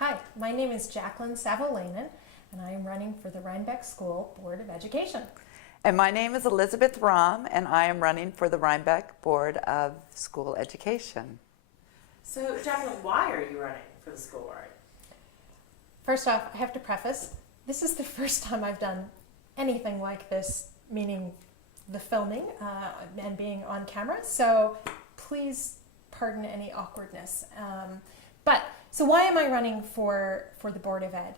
Hi, my name is Jaclyn Savolainen, and I am running for the Rhinebeck School Board of Education. And my name is Elizabeth Raum, and I am running for the Rhinebeck Board of School Education. So, Jaclyn, why are you running for the school board? First off, I have to preface, this is the first time I've done anything like this, meaning the filming and being on camera, so please pardon any awkwardness. So why am I running for the Board of Ed?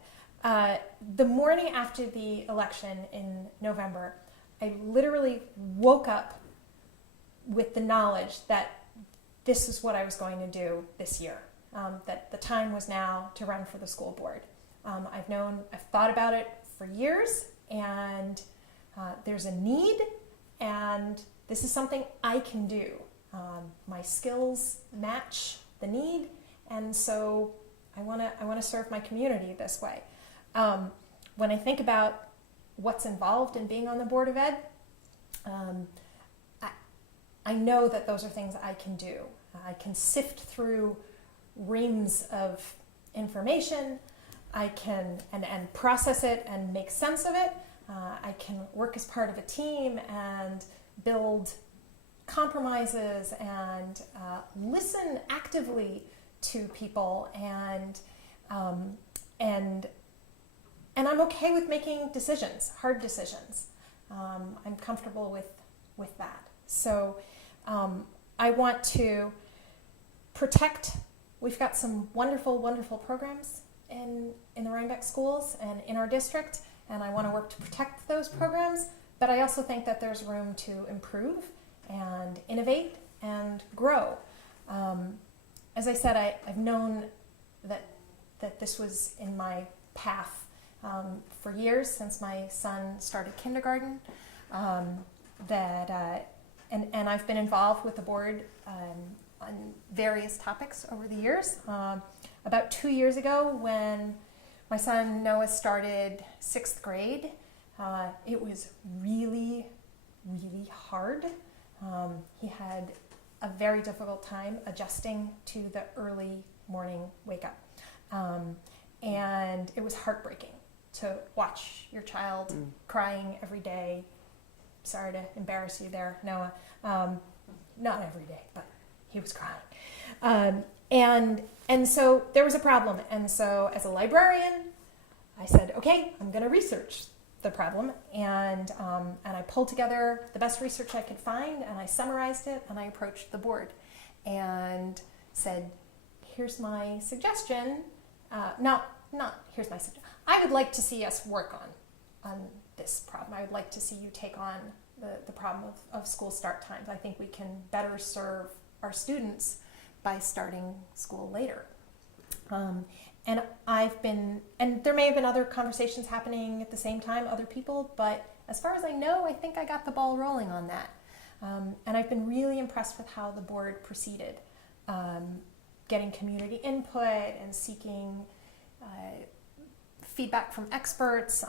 The morning after the election in November, I literally woke up with the knowledge that this is what I was going to do this year, that the time was now to run for the school board. I've thought about it for years, and there's a need, and this is something I can do. My skills match the need, and so I want to serve my community this way. When I think about what's involved in being on the Board of Ed, I know that those are things I can do. I can sift through reams of information. I can and process it and make sense of it. I can work as part of a team and build compromises and listen actively to people, and I'm okay with making decisions, hard decisions. I'm comfortable with that. So I want to protect. We've got some wonderful, wonderful programs in the Rhinebeck schools and in our district, and I want to work to protect those programs, but I also think that there's room to improve and innovate and grow. As I said, I've known that this was in my path for years, since my son started kindergarten, and I've been involved with the board on various topics over the years. About 2 years ago, when my son Noah started 6th grade, it was really, really hard. He had a very difficult time adjusting to the early morning wake up. And it was heartbreaking to watch your child crying every day. Sorry to embarrass you there, Noah. Not every day, but he was crying. And so there was a problem. And so as a librarian, I said, okay, I'm going to research the problem, and I pulled together the best research I could find, and I summarized it, and I approached the board and said, here's my suggestion. Not here's my suggestion. I would like to see us work on this problem. I would like to see you take on the problem of school start times. I think we can better serve our students by starting school later. And there may have been other conversations happening at the same time, other people, but as far as I know, I think I got the ball rolling on that. And I've been really impressed with how the board proceeded, getting community input and seeking feedback from experts,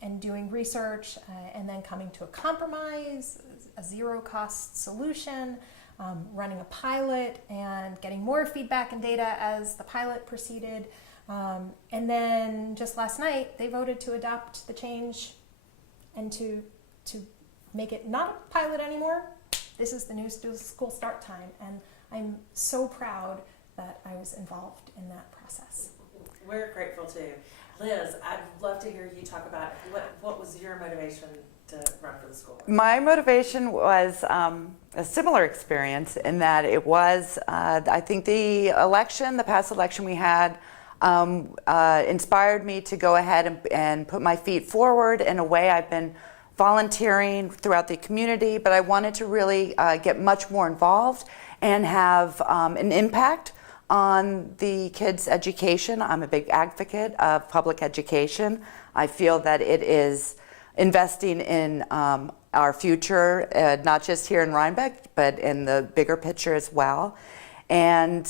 and doing research, and then coming to a compromise, a zero-cost solution, running a pilot and getting more feedback and data as the pilot proceeded. And then just last night, they voted to adopt the change and to make it not a pilot anymore. This is the new school start time, and I'm so proud that I was involved in that process. We're grateful too. Liz, I'd love to hear you talk about what was your motivation to run for the school board? My motivation was a similar experience in that it was, I think the past election we had, inspired me to go ahead and put my feet forward in a way. I've been volunteering throughout the community, but I wanted to really get much more involved and have an impact on the kids' education. I'm a big advocate of public education. I feel that it is investing in our future, not just here in Rhinebeck, but in the bigger picture as well. And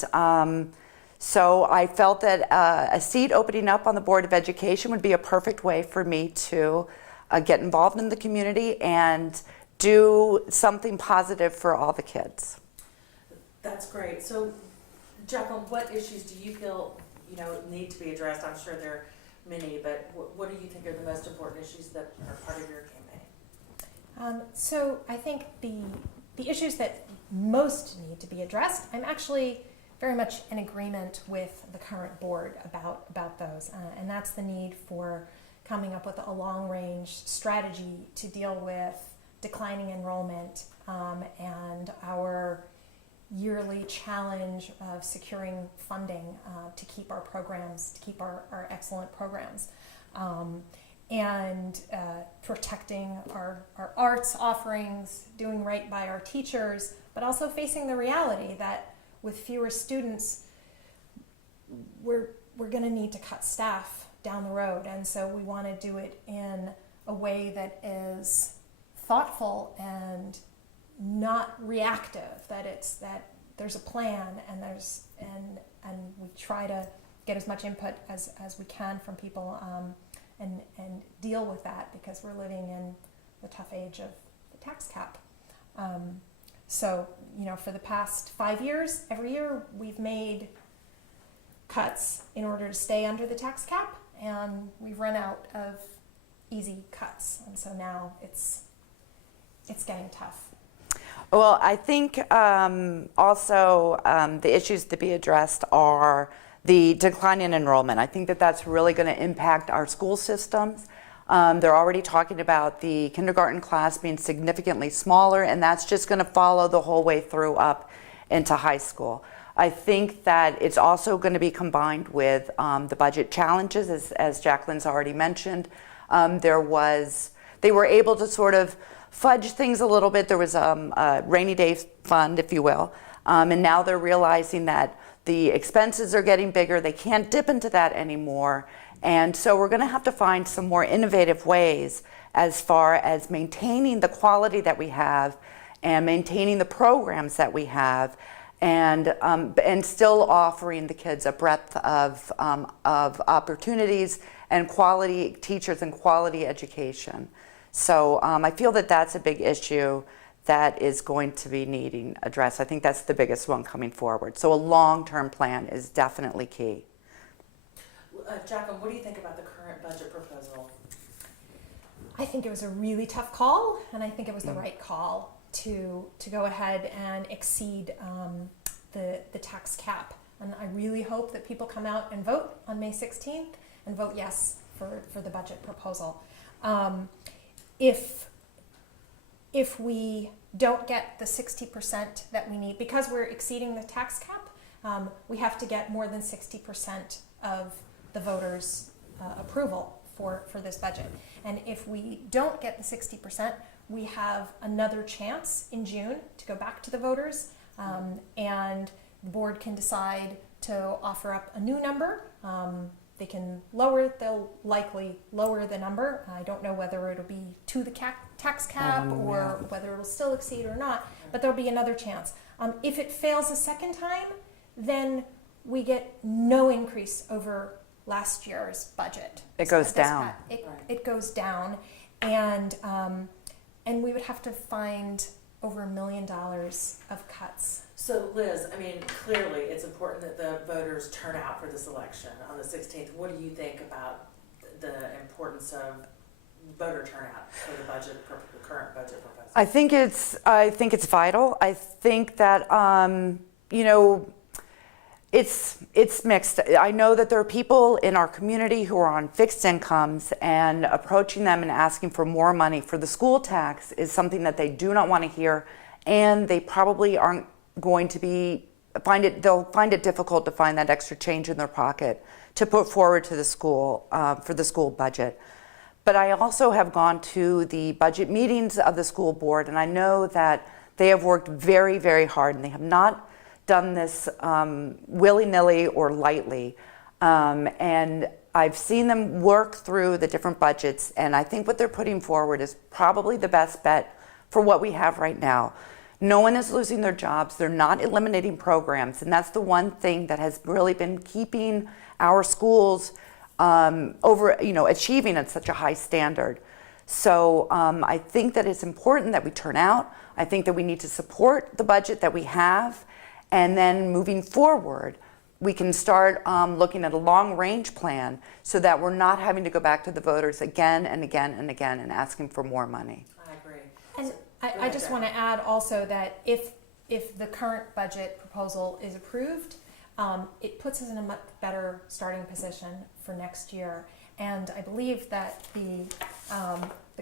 so I felt that a seat opening up on the Board of Education would be a perfect way for me to get involved in the community and do something positive for all the kids. That's great. So, Jaclyn, what issues do you feel need to be addressed? I'm sure there are many, but what do you think are the most important issues that are part of your campaign? So I think the issues that most need to be addressed, I'm actually very much in agreement with the current board about those, and that's the need for coming up with a long-range strategy to deal with declining enrollment and our yearly challenge of securing funding to keep our programs, to keep our excellent programs, and protecting our arts offerings, doing right by our teachers, but also facing the reality that with fewer students, we're going to need to cut staff down the road, and so we want to do it in a way that is thoughtful and not reactive. That there's a plan, and and we try to get as much input as we can from people, and deal with that because we're living in the tough age of the tax cap. So for the past 5 years, every year we've made cuts in order to stay under the tax cap, and we've run out of easy cuts, and so now it's getting tough. Well, I think also the issues to be addressed are the decline in enrollment. I think that that's really going to impact our school systems. They're already talking about the kindergarten class being significantly smaller, and that's just going to follow the whole way through up into high school. I think that it's also going to be combined with the budget challenges, as Jaclyn's already mentioned. They were able to sort of fudge things a little bit. There was a rainy day fund, if you will, and now they're realizing that the expenses are getting bigger. They can't dip into that anymore. And so we're going to have to find some more innovative ways as far as maintaining the quality that we have and maintaining the programs that we have, and still offering the kids a breadth of opportunities and quality teachers and quality education. So I feel that that's a big issue that is going to be needing addressed. I think that's the biggest one coming forward. So a long-term plan is definitely key. Jaclyn, what do you think about the current budget proposal? I think it was a really tough call, and I think it was the right call to go ahead and exceed the tax cap. And I really hope that people come out and vote on May 16th and vote yes for the budget proposal. If we don't get the 60% that we need, because we're exceeding the tax cap, we have to get more than 60% of the voters' approval for this budget. And if we don't get the 60%, we have another chance in June to go back to the voters, and the board can decide to offer up a new number. They'll likely lower the number. I don't know whether it'll be to the tax cap or whether it'll still exceed or not, but there'll be another chance. If it fails a second time, then we get no increase over last year's budget. It goes down. It goes down, and we would have to find over $1 million of cuts. So Liz, I mean, clearly it's important that the voters turn out for this election on the 16th. What do you think about the importance of voter turnout for the current budget proposal? I think it's vital. I think that it's mixed. I know that there are people in our community who are on fixed incomes, and approaching them and asking for more money for the school tax is something that they do not want to hear, and they probably aren't going to they'll find it difficult to find that extra change in their pocket to put forward to the school for the school budget. But I also have gone to the budget meetings of the school board, and I know that they have worked very, very hard, and they have not done this willy-nilly or lightly. And I've seen them work through the different budgets, and I think what they're putting forward is probably the best bet for what we have right now. No one is losing their jobs. They're not eliminating programs, and that's the one thing that has really been keeping our schools achieving at such a high standard. So I think that it's important that we turn out. I think that we need to support the budget that we have, and then moving forward, we can start looking at a long-range plan so that we're not having to go back to the voters again and again and again and asking for more money. I agree. And So- I ahead, just Jaclyn. want to add also that if the current budget proposal is approved, it puts us in a much better starting position for next year. And I believe that the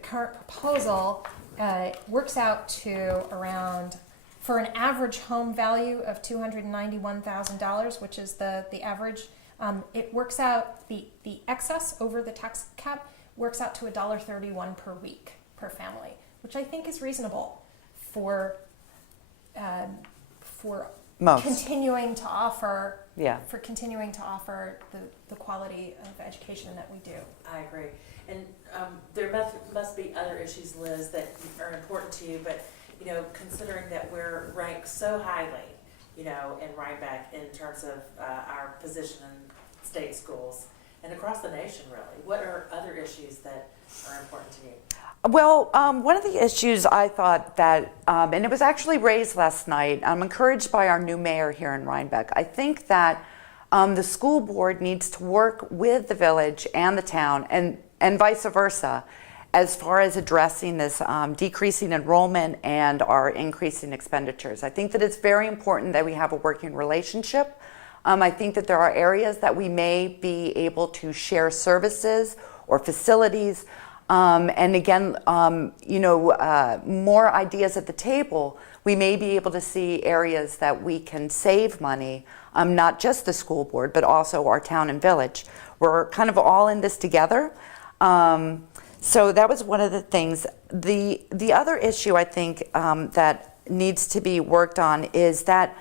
current proposal works out to around, for an average home value of $291,000, which is the average, it works out, the excess over the tax cap works out to $1.31 per week per family, which I think is reasonable for Most. continuing to offer Yeah. the quality of education that we do. I agree. And there must be other issues, Liz, that are important to you, but, you know, considering that we're ranked so highly, you know, in Rhinebeck in terms of our position in state schools and across the nation, really, what are other issues that are important to you? Well, one of the issues I thought that, and it was actually raised last night, I'm encouraged by our new mayor here in Rhinebeck. I think that the school board needs to work with the village and the town and vice versa as far as addressing this decreasing enrollment and our increasing expenditures. I think that it's very important that we have a working relationship. I think that there are areas that we may be able to share services or facilities. And again, you know, more ideas at the table, we may be able to see areas that we can save money, not just the school board, but also our town and village. We're kind of all in this together. So that was one of the things. The other issue I think that needs to be worked on is that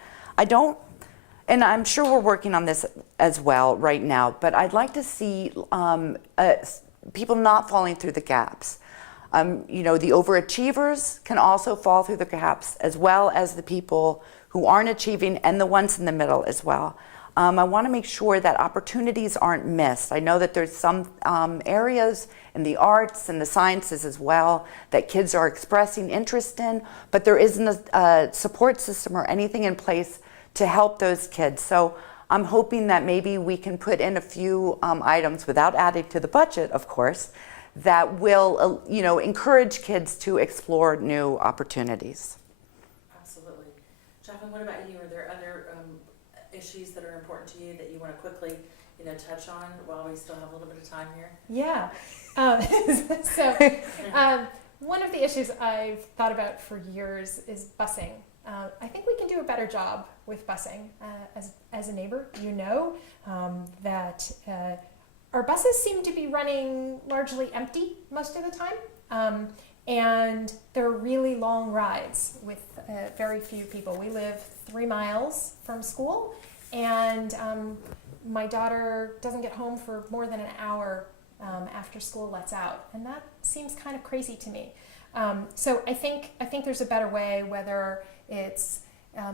and I'm sure we're working on this as well right now, but I'd like to see people not falling through the gaps. You know, the overachievers can also fall through the gaps, as well as the people who aren't achieving and the ones in the middle as well. I want to make sure that opportunities aren't missed. I know that there's some areas in the arts and the sciences as well that kids are expressing interest in, but there isn't a support system or anything in place to help those kids. So I'm hoping that maybe we can put in a few items without adding to the budget, of course, that will you know, encourage kids to explore new opportunities. Absolutely. Jaclyn, what about you? Are there other issues that are important to you that you want to quickly, you know, touch on while we still have a little bit of time here? Yeah. One of the issues I've thought about for years is busing. I think we can do a better job with busing. As a neighbor, you know that our buses seem to be running largely empty most of the time. And they're really long rides with very few people. We live 3 miles from school, and my daughter doesn't get home for more than an hour after school lets out, and that seems kind of crazy to me. So I think there's a better way, whether it's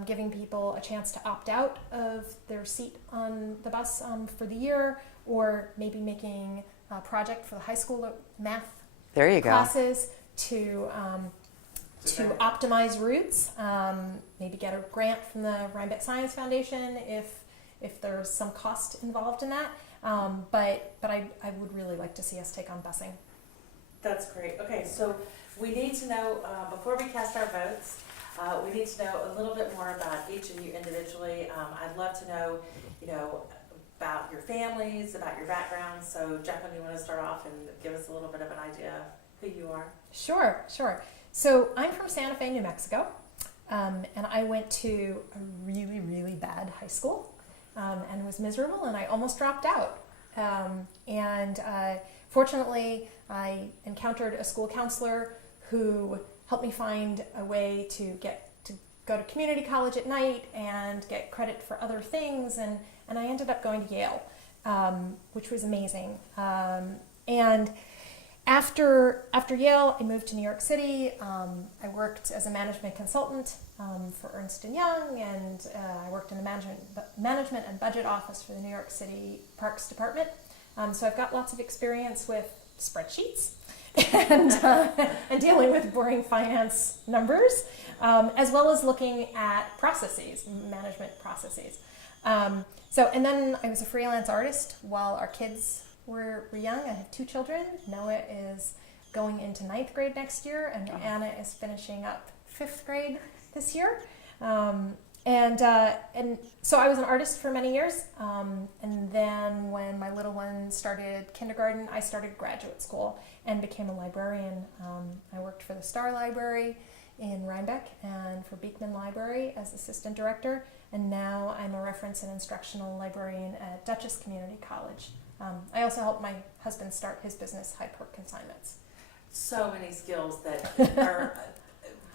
giving people a chance to opt out of their seat on the bus for the year, or maybe making a project for the high school math There you go. classes to optimize routes. Maybe get a grant from the Rhinebeck Science Foundation if there's some cost involved in that. But I would really like to see us take on busing. That's great. Okay, so we need to know, before we cast our votes, we need to know a little bit more about each of you individually. I'd love to know, you know, about your families, about your backgrounds. So Jaclyn, you want to start off and give us a little bit of an idea of who you are? Sure. So I'm from Santa Fe, New Mexico, and I went to a really, really bad high school and was miserable, and I almost dropped out. Fortunately, I encountered a school counselor who helped me find a way to go to community college at night and get credit for other things, and I ended up going to Yale, which was amazing. And after Yale, I moved to New York City. I worked as a management consultant for Ernst & Young, and I worked in the management and budget office for the New York City Parks Department. So I've got lots of experience with spreadsheets and dealing with boring finance numbers, as well as looking at processes, management processes. And then I was a freelance artist while our kids were young. I have 2 children. Noah is going into 9th grade next year, and Anna is finishing up 5th grade this year. And so I was an artist for many years. And then when my little one started kindergarten, I started graduate school and became a librarian. I worked for the Star Library in Rhinebeck and for Beekman Library as assistant director. And now I'm a reference and instructional librarian at Dutchess Community College. I also helped my husband start his business, High Port Consignments. So many skills that are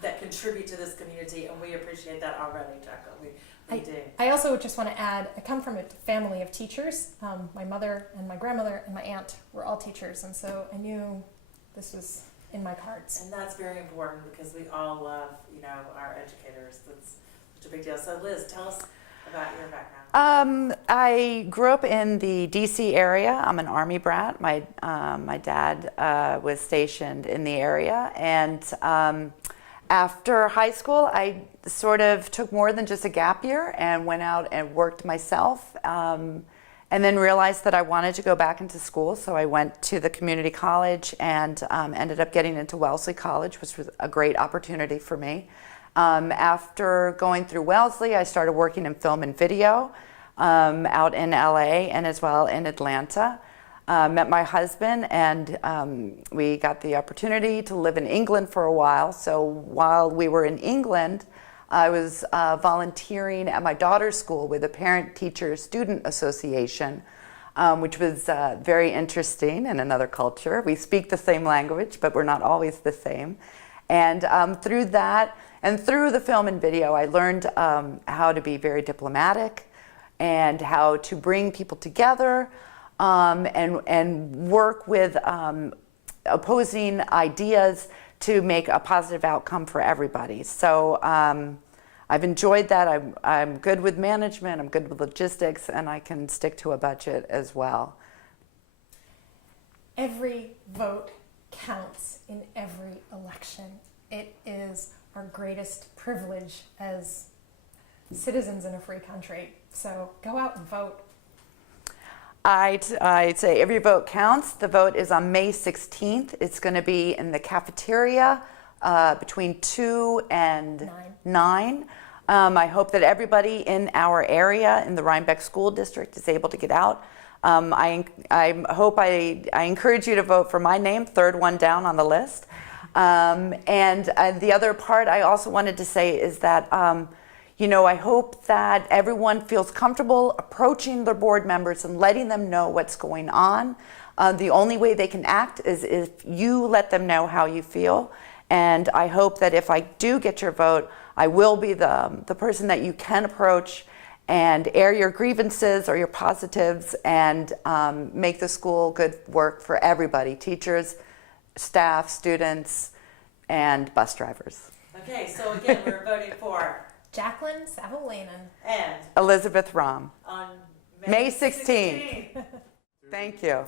that contribute to this community, and we appreciate that already, Jaclyn. We do. I also just want to add, I come from a family of teachers. My mother and my grandmother and my aunt were all teachers, and so I knew this was in my cards. And that's very important because we all love, our educators. That's such a big deal. So Liz, tell us about your background. I grew up in the DC area. I'm an Army brat. My dad was stationed in the area, and after high school, I sort of took more than just a gap year and went out and worked myself, and then realized that I wanted to go back into school. So I went to the community college and ended up getting into Wellesley College, which was a great opportunity for me. After going through Wellesley, I started working in film and video out in LA and as well in Atlanta. Met my husband, and we got the opportunity to live in England for a while. So while we were in England, I was volunteering at my daughter's school with the Parent Teacher Student Association, which was very interesting in another culture. We speak the same language, but we're not always the same. And through that, and through the film and video, I learned how to be very diplomatic and how to bring people together and work with opposing ideas to make a positive outcome for everybody. So I've enjoyed that. I'm good with management, I'm good with logistics, and I can stick to a budget as well. Every vote counts in every election. It is our greatest privilege as citizens in a free country. So go out and vote. I'd say every vote counts. The vote is on May 16th. It's going to be in the cafeteria between 2 and 9. I hope that everybody in our area, in the Rhinebeck School District, is able to get out. I encourage you to vote for my name, third one down on the list. And the other part I also wanted to say is that I hope that everyone feels comfortable approaching their board members and letting them know what's going on. The only way they can act is if you let them know how you feel. And I hope that if I do get your vote, I will be the person that you can approach and air your grievances or your positives and make the school good work for everybody, teachers, staff, students, and bus drivers. Okay, so again, we're voting for Jaclyn, Savolainen, and Elizabeth Raum on May 16th. Thank you.